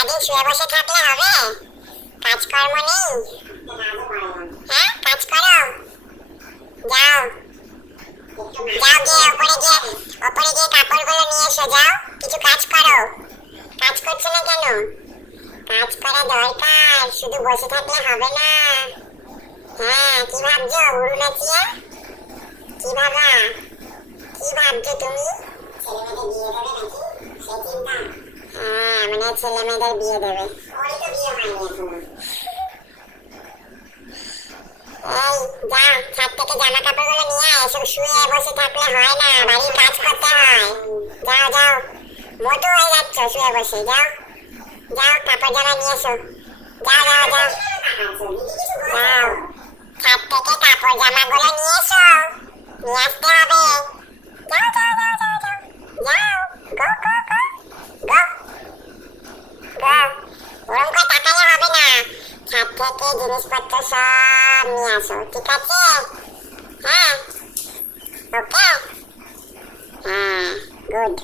সারাদিন শুয়ে বসে থাকলে হবে? কাজকর্ম নেই? হ্যাঁ, কাজ করো। যাও যাও, গিয়ে ওপরে গিয়ে কাপড়গুলো নিয়ে এসো। যাও, কিছু কাজ করো। কাজ করছো না কেন? কাজ করা দরকার, শুধু বসে থাকলে হবে না। হ্যাঁ, কি ভাবছো উড়ু নাচিয়ে? কি ভাবা? কি ভাবছো তুমি? ছেলে মেয়েদের বিয়ে দেবে, সেই চিন্তা? হ্যাঁ, মানে ছেলে মেয়েদের বিয়ে দেবে। এই যা, ছাদ থেকে জামা কাপড়গুলো নিয়ে আয়। এসব শুয়ে বসে থাকলে হয় না, বাড়ির কাজ করতে হয়। যাও যাও, মোটো হয়ে যাচ্ছ শুয়ে বসে। যাও যাও, কাপড় জামা নিয়ে এসো। যাও যাও যাও যাও, ছাদ থেকে কাপড় জামাগুলো নিয়ে এসো। নিয়ে আসতে হবে। যাও যাও যাও যাও যাও যাও, গো গো গো গো গো। ওরম করে তাকালে হবে না, ছাদ থেকে জিনিসপত্র সব নিয়ে আসো, ঠিক আছে? হ্যাঁ, ওকে, হ্যাঁ, গুড।